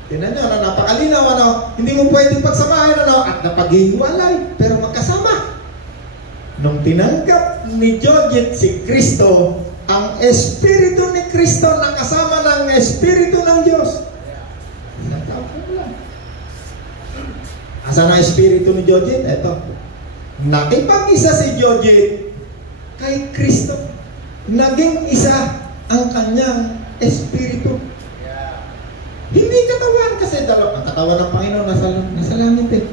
Tingnan nyo, napakalinaw, hindi mo pwedeng pagsamahin, at napaghihiwalay, pero magkasama. Nung tinanggap ni Jojit si Kristo, ang Espiritu ni Kristo nakasama ng Espiritu ng Diyos. Asan ang Espiritu ni Jojit? Eto. Nakipag-isa si Jojit kay Kristo. Naging isa ang kanyang Espiritu. Hindi katawan kasi ang katawan ng Panginoon nasa langit eh.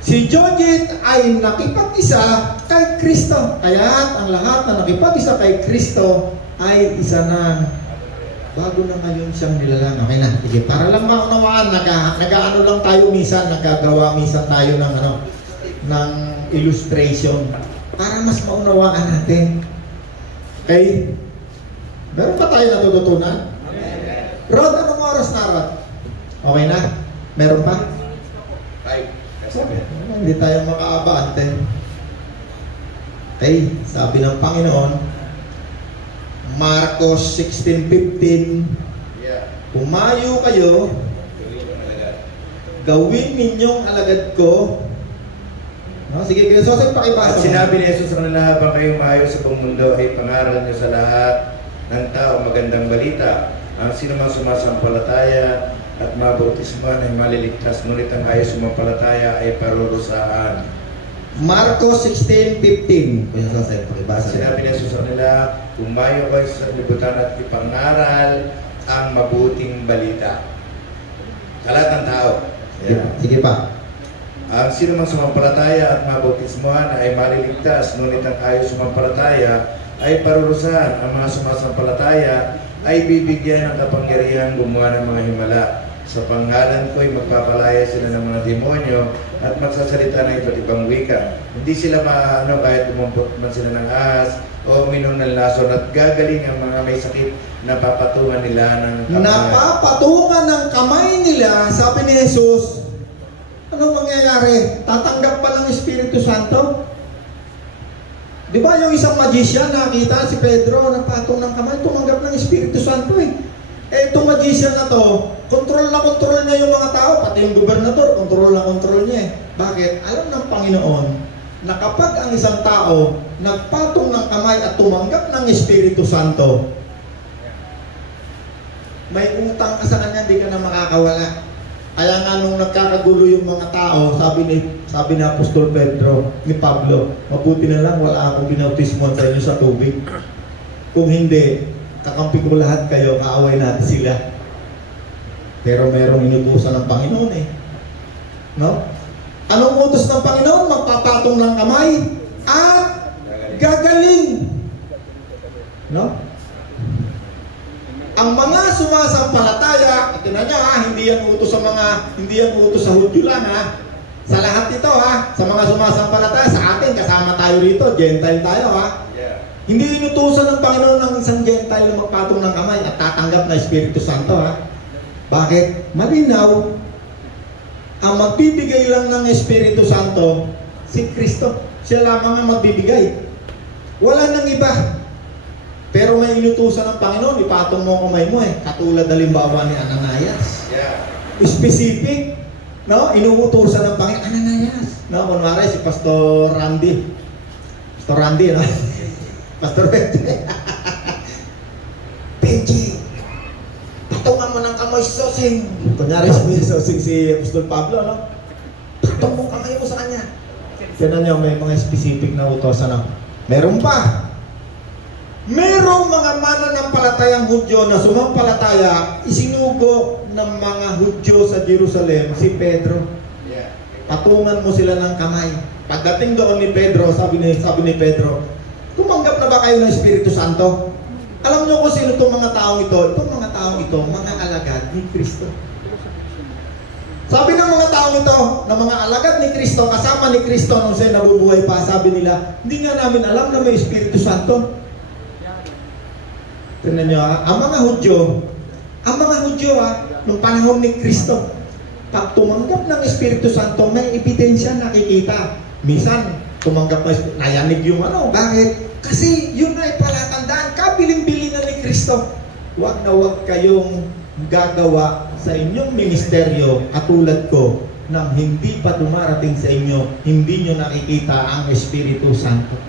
Si Jojit ay nakipag-isa kay Kristo. Kaya ang lahat na nakipag-isa kay Kristo ay isa na. Bago na ngayon siyang nilalang. Okay na, sige. Para lang maunawaan, nag-ano lang tayo minsan, nagagawa minsan tayo ng ng illustration. Para mas maunawaan natin. Okay? Meron pa tayo natututunan? Rod, anong oras na, Rod? Okay na? Meron pa? Sabi, hindi tayo makaabante. Okay, sabi ng Panginoon, Marcos 16:15, Humayo kayo, gawin ninyong alagad ko. No? Sige, Joseph, pakibasa. At sinabi ni Jesus sa kanila, habang kayo maayo sa buong mundo, ay pangaral niyo sa lahat ng tao magandang balita. Ang sino mang sumasampalataya at mabautismuhan ay maliligtas, ngunit ang ayaw sumampalataya ay parurusahan. Marcos 16:15. Kuya Joseph, pakibasa. Sinabi ni Jesus sa kanila, humayo kayo sa libutan at ipangaral ang mabuting balita sa lahat ng tao. Sige pa. Ang sino mang sumampalataya at mabautismuhan ay maliligtas, ngunit ang ayaw sumampalataya ay parurusahan. Ang mga sumasampalataya ay bibigyan ng kapangyarihan gumawa ng mga himala. Sa pangalan ko ay magpapalaya sila ng mga demonyo at magsasalita ng iba't ibang wika. Hindi sila maano kahit umumpot man sila ng ahas o uminom ng lason, at gagaling ang mga may sakit na papatungan nila ng kamay. Napapatungan ng kamay nila, sabi ni Jesus. Anong mangyayari? Tatanggap pa ng Espiritu Santo? Di ba yung isang magician, nakita si Pedro, nagpatong ng kamay, tumanggap ng Espiritu Santo eh. Eh, itong magician na to, kontrol na kontrol niya yung mga tao, pati yung gobernador, kontrol na kontrol niya eh. Bakit? Alam ng Panginoon na kapag ang isang tao nagpatong ng kamay at tumanggap ng Espiritu Santo, may utang ka sa kanya, hindi ka na makakawala. Kaya nga nung nagkakagulo yung mga tao, sabi ni Apostol Pedro, ni Pablo, mabuti na lang wala akong binautismuhan sa inyo sa tubig. Kung hindi, kakampi ko lahat kayo, kaaway natin sila. Pero merong inutusan ng Panginoon eh. No? Anong utos ng Panginoon? Magpapatong ng kamay at gagaling. No? Ang mga sumasampalataya, at yun na hindi yan utos sa Hudyo lang ha. Sa lahat ito ha, sa mga sumasampalataya, sa atin, kasama tayo rito, Gentile tayo ha. Hindi inutusan ng Panginoon ng isang Gentile na magpatong ng kamay at tatanggap na Espiritu Santo ha. Bakit? Malinaw, ang magbibigay lang ng Espiritu Santo, si Kristo. Siya lamang ang magbibigay. Wala nang iba. Pero may inutusan ng Panginoon, ipatong mo ang kamay mo eh. Katulad halimbawa ni Ananias. Specific, no? Inuutusan ng Panginoon, Ananias. No? Kunwari si Pastor Randy. Pastor Randy, no? Pastor Benji. Benji, patungan mo ng kamay si Sosing. Kunyari si Sosing si Apostol Pablo, no? Patong mo kamay mo sa kanya. Tinan nyo, may mga specific na utosan na. Meron pa. Merong mga mananampalatayang Hudyo na sumampalataya, isinugo ng mga Hudyo sa Jerusalem, si Pedro. Patungan mo sila ng kamay. Pagdating doon ni Pedro, sabi ni Pedro, tumanggap na ba kayo ng Espiritu Santo? Alam niyo kung sino itong mga taong ito? Itong mga taong ito, mga alagad ni Kristo. Sabi ng mga taong ito, na mga alagad ni Kristo, kasama ni Kristo nung siya nabubuhay pa, sabi nila, hindi nga namin alam na may Espiritu Santo. Tignan nyo ha, ang mga Hudyo ha, nung panahon ni Kristo, pag tumanggap ng Espiritu Santo, may ebidensya nakikita. Minsan, tumanggap na, nayanig yung ano. Bakit? Kasi yun ay palatandaan, kabiling-bili na ni Kristo. Huwag na huwag kayong gagawa sa inyong ministeryo katulad ko nang hindi pa dumarating sa inyo, hindi nyo nakikita ang Espiritu Santo.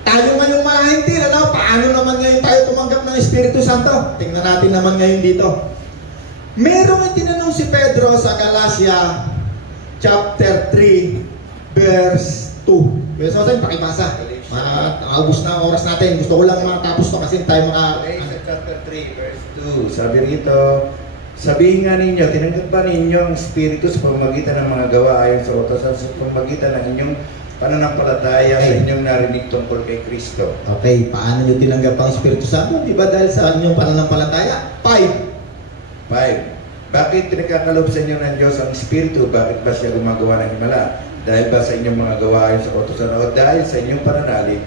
Tayo ngayong malahintin, paano naman ngayon tayo tumanggap ng Espiritu Santo? Tingnan natin naman ngayon dito. Merong itinanong si Pedro sa Galatia chapter 3 verse 2. So, saan pakibasa? August na ang oras natin. Gusto ko lang matapos to kasi tayo Chapter 3 verse 2. Sabi rito, Sabihin nga ninyo, tinanggap ba ninyo ang Espiritu sa pamamagitan ng mga gawa ayon sa utusan, sa pamamagitan ng inyong pananampalataya sa inyong narinig tungkol kay Kristo? Okay, paano nyo tinanggap ang Espiritu Santo? Di ba dahil sa inyong pananampalataya? 5. Bakit pinagkakalob sa inyo ng Diyos ang Espiritu? Bakit ba siya gumagawa ng himala? Dahil ba sa inyong mga gawa ayon sa utusan o dahil sa inyong pananalig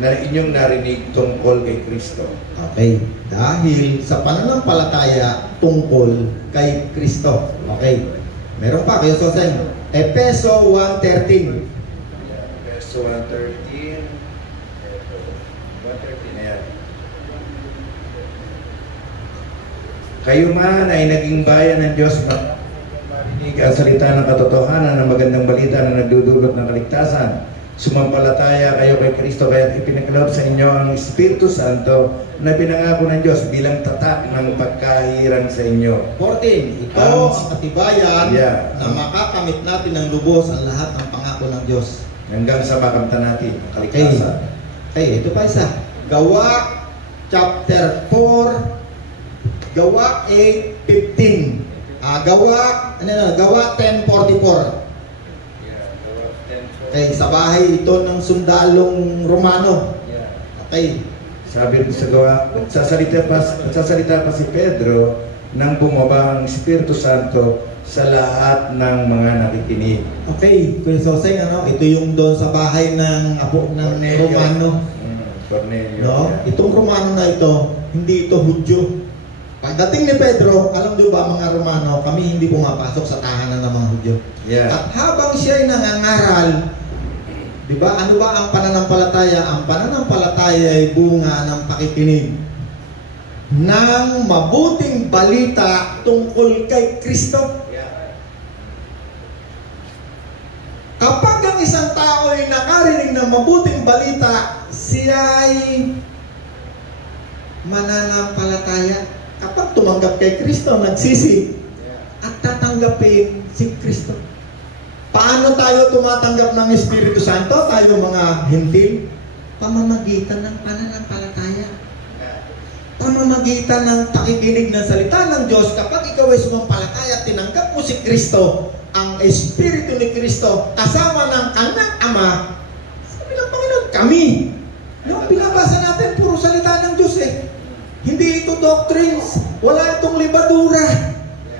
na inyong narinig tungkol kay Kristo? Okay, dahil sa pananampalataya tungkol kay Kristo. Okay, meron pa kayo sa Efeso 1:13. Efeso 1:13. 1:13 na yan. Kayo man ay naging bayan ng Diyos, marinig ang salita ng katotohanan ng magandang balita na nagdudulot ng kaligtasan. Sumampalataya kayo kay Kristo, kaya ipinagkaloob sa inyo ang Espiritu Santo na pinangako ng Diyos bilang tatak ng pagkahirang sa inyo. 14. Ito ang katibayan na makakamit natin ng lubos ang lahat ng pangako ng Diyos. Hanggang sa makamtan natin ang kaligtasan. Okay, ito pa isa. Gawa chapter 4, Gawa 8:15. Gawa 10:44. Okay, sa bahay ito ng sundalong Romano. Okay. Sabi sa gawa, nagsasalita pa si Pedro nang bumaba ang Espiritu Santo sa lahat ng mga nakikinig. Okay, Kuya Soseng, ito yung doon sa bahay ng apo ng Romano. Cornelio. No? Itong Romano na ito, hindi ito Hudyo. Pagdating ni Pedro, alam niyo ba mga Romano, kami hindi pumapasok sa tahanan ng mga Hudyo. At habang siya ay nangangaral, di ba, ano ba ang pananampalataya? Ang pananampalataya ay bunga ng pakikinig ng mabuting balita tungkol kay Kristo. Kapag ang isang tao ay nakarinig ng mabuting balita, siya ay mananampalataya. Kapag tumanggap kay Kristo, nagsisi at tatanggapin si Kristo. Paano tayo tumatanggap ng Espiritu Santo? Tayo mga hintil? Pamamagitan ng pananampalataya. Pamamagitan ng pakikinig ng salita ng Diyos. Kapag ikaw ay sumampalataya, tinanggap mo si Kristo, ang Espiritu ni Kristo, kasama ng anak Ama, sabi ng Panginoon, kami. Yung binabasa natin, puro salita ng Diyos Hindi ito doctrines, wala itong libadura.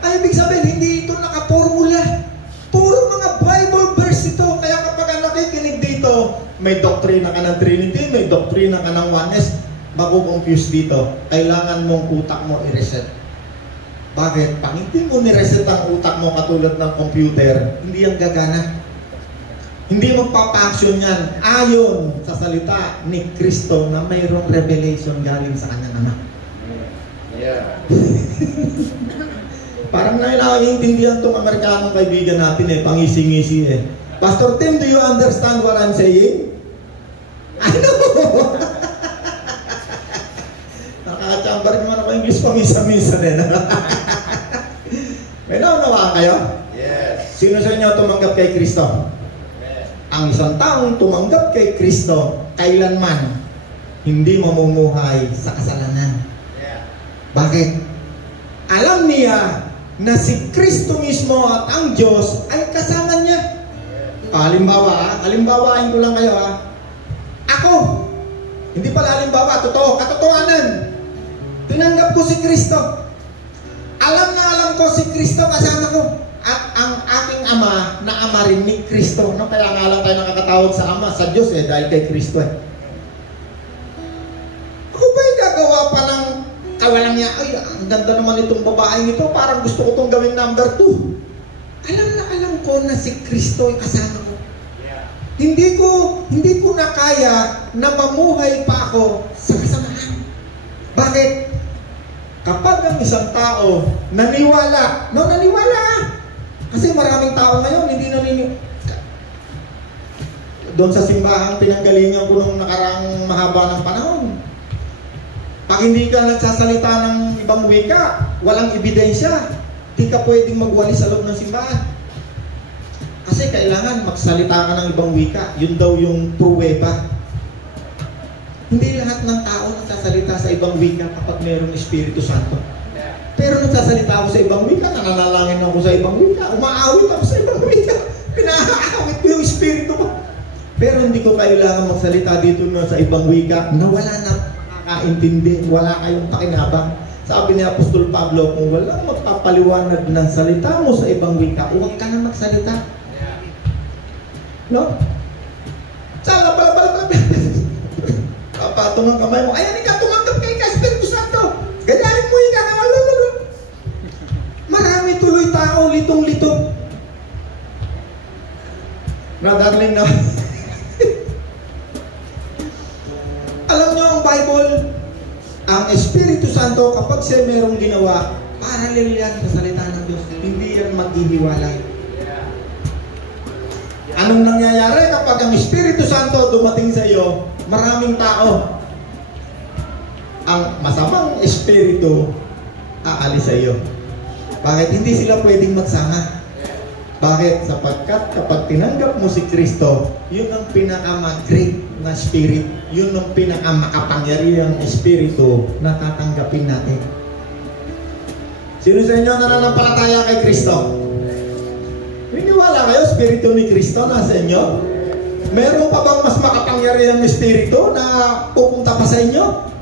Ay, ibig sabihin, hindi ito nakapormula. Puro mga Bible verse ito. Kaya kapag nakikinig dito, may doktrina ka ng Trinity, may doktrina ka ng Oneness, makukonfuse dito. Kailangan mong utak mo i-reset. Bakit? Pag hindi mo ni-reset ang utak mo katulad ng computer, hindi yan gagana. Hindi magpapa-action yan ayon sa salita ni Kristo na mayroong revelation galing sa kanyang anak. Parang naiintindihan itong Amerikanong kaibigan natin pangisi-ngisi Pastor Tim, do you understand what I'm saying? Ano? Nakakachambar naman ako English pamisa-misa May naunawaan kayo? Yes. Sino sa inyo tumanggap kay Kristo? Ang isang taong tumanggap kay Kristo, kailanman hindi mamumuhay sa kasalanan. Bakit? Alam niya na si Kristo mismo at ang Diyos ay kasama niya. Halimbawain ko lang kayo Ako, hindi pala halimbawa, katotohanan. Tinanggap ko si Kristo. Alam na alam ko si Kristo kasama ko. At ang aking Ama na Ama rin ni Kristo. Kaya nga lang tayo nakakatawag sa Ama, sa Diyos dahil kay Kristo Ako ba'y gagawa pa ng kawalang niya, ay, ang ganda naman itong babaeng ito, parang gusto ko itong gawing number 2. Alam ko na si Kristo ay kasama ko. Hindi ko na kaya na mamuhay pa ako sa kasamaan. Bakit? Kapag ang isang tao naniwala. Kasi maraming tao ngayon hindi naniniwala. Doon sa simbahan, pinanggalingan ko nung nakaraang mahaba ng panahon. Pag hindi ka nagsasalita ng ibang wika, walang ebidensya, di ka pwedeng magwalis sa loob ng simbahan. Kasi kailangan magsalita ka ng ibang wika. Yun daw yung pruweba. Hindi lahat ng tao nagsasalita sa ibang wika kapag mayroong Espiritu Santo. Pero nagsasalita ako sa ibang wika, nananalangin ako sa ibang wika, umaawit ako sa ibang wika, pinaawit ko yung espiritu ko. Pero hindi ko kailangan magsalita dito na sa ibang wika na wala na makakaintindi, wala kayong pakinabang. Sabi ni Apostol Pablo, kung walang magpapaliwanag ng salita mo sa ibang wika, huwag ka na magsalita. No? Tsaka bala papatong ang kamay mo, ayan ikaw, tumanggap kay Espiritu Santo. Ganyahin mo ika na wala. Marami tuloy tao, litong-litong. Na darling na. Alam nyo ang Bible, ang Espiritu Santo kapag siya merong ginawa, paralel yan sa salita ng Diyos. Hindi yan maghihiwalay. Anong nangyayari kapag ang Espiritu Santo dumating sa iyo? Maraming tao. Ang masamang espiritu aalis sa iyo. Bakit? Hindi sila pwedeng magsama. Bakit? Sapagkat kapag tinanggap mo si Kristo, yun ang pinaka-great na spirit. Yun ang pinaka-makapangyarihang espiritu na tatanggapin natin. Sino sa inyo nananampalataya kay Kristo? Niniwala kayo, espiritu ni Kristo nasa inyo? Meron pa bang mas makapangyarihang espiritu na pupunta pa sa inyo?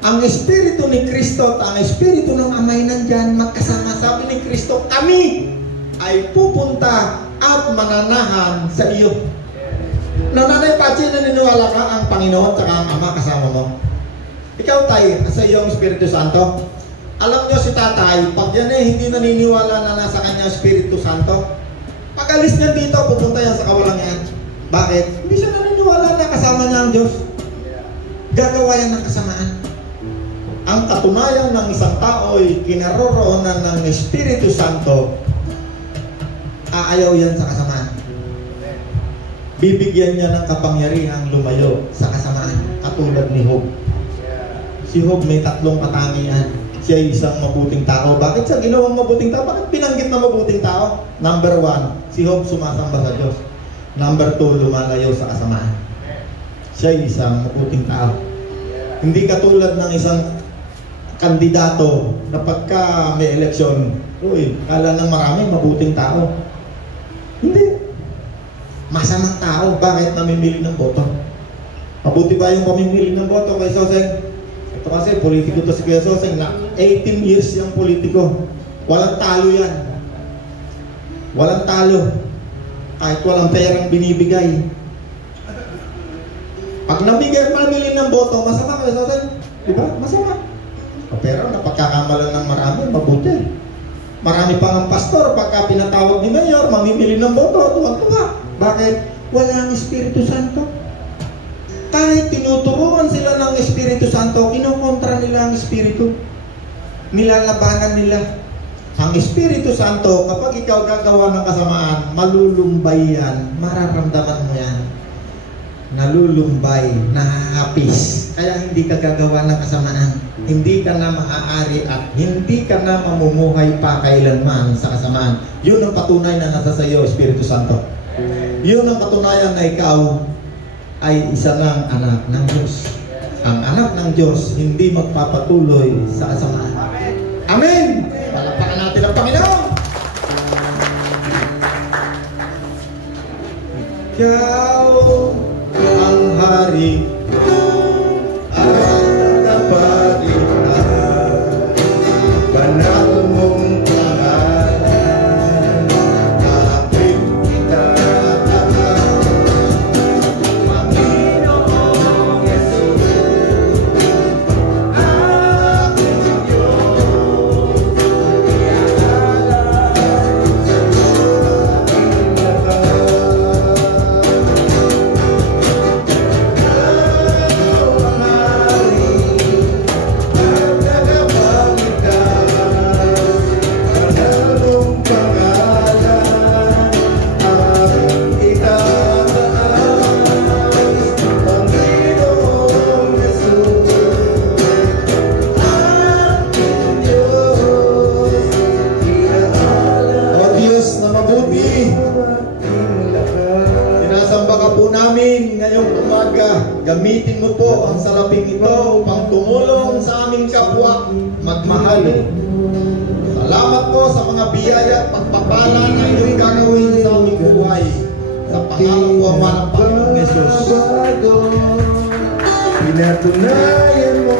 Ang espiritu ni Kristo at ang espiritu ng Amay nandyan magkasama. Sabi ni Kristo, kami ay pupunta at mananahan sa iyo. Nanay Pachi, naniniwala ka ang Panginoon at ang Ama kasama mo? Ikaw tay, sa iyo ang Espiritu Santo. Alam nyo si tatay, pag yan hindi naniniwala na nasa kanya Espiritu Santo, pag alis niya dito, pupunta yan sa kawalangan. Bakit? Hindi siya naniniwala na kasama niya ang Diyos. Gagawa yan ng kasamaan. Ang katunayan ng isang tao ay kinaroroonan ng Espiritu Santo, aayaw yan sa kasamaan. Bibigyan niya ng kapangyarihang lumayo sa kasamaan, katulad ni Job. Si Job may 3 katangian. Siya ay isang mabuting tao. Bakit siya ginawang mabuting tao? Bakit binanggit na mabuting tao? Number 1, si Job sumasamba sa Diyos. Number 2, lumalayo sa kasamaan. Siya ay isang mabuting tao. Hindi katulad ng isang kandidato na pagka may eleksyon, kala ng marami mabuting tao. Hindi. Masamang tao. Bakit namimili ng boto? Mabuti ba yung pamimili ng boto kay Soseng? Ito kasi, politiko to si Kuya Soseng na 18 years yung politiko. Walang talo yan. Walang talo. Kahit walang perang binibigay. Pag namili ng boto, masama Kuya Soseng. Diba? Masama. Pero napagkakamalan ng marami, mabuti. Marami pang ang pastor, pagka pinatawag ni Mayor, mamimili ng boto, tuwag-tuwa. Bakit? Wala ang Espiritu Santo. Kahit tinuturuan sila ng Espiritu Santo, kinokontra nila ang Espiritu. Nilalabanan nila. Ang Espiritu Santo, kapag ikaw gagawa ng kasamaan, malulumbay yan, mararamdaman mo yan. Nalulumbay, nahahapis. Kaya hindi ka gagawa ng kasamaan. Hindi ka na maaari at hindi ka na mamumuhay pa kailanman sa kasamaan. Yun ang patunay na nasa sa iyo, Espiritu Santo. Yun ang katunayan na ikaw ay isa ng anak ng Diyos. Ang anak ng Diyos hindi magpapatuloy sa kasamaan. Amen! Palakpakan natin ang Panginoon! Ikaw ang hari at napalitan, banal mong pangalan, aking itatahal. Panginoong Yesus, aking Diyos, iaalay sa iyo aking lakas. Gamitin mo po ang salaping ito upang tumulong sa aming kapwa magmahal Salamat po sa mga biyaya at pagpapala na inyong gagawin sa aming buhay. Sa pangalan po ang ng Panginoong Jesus. Pinatunayan mo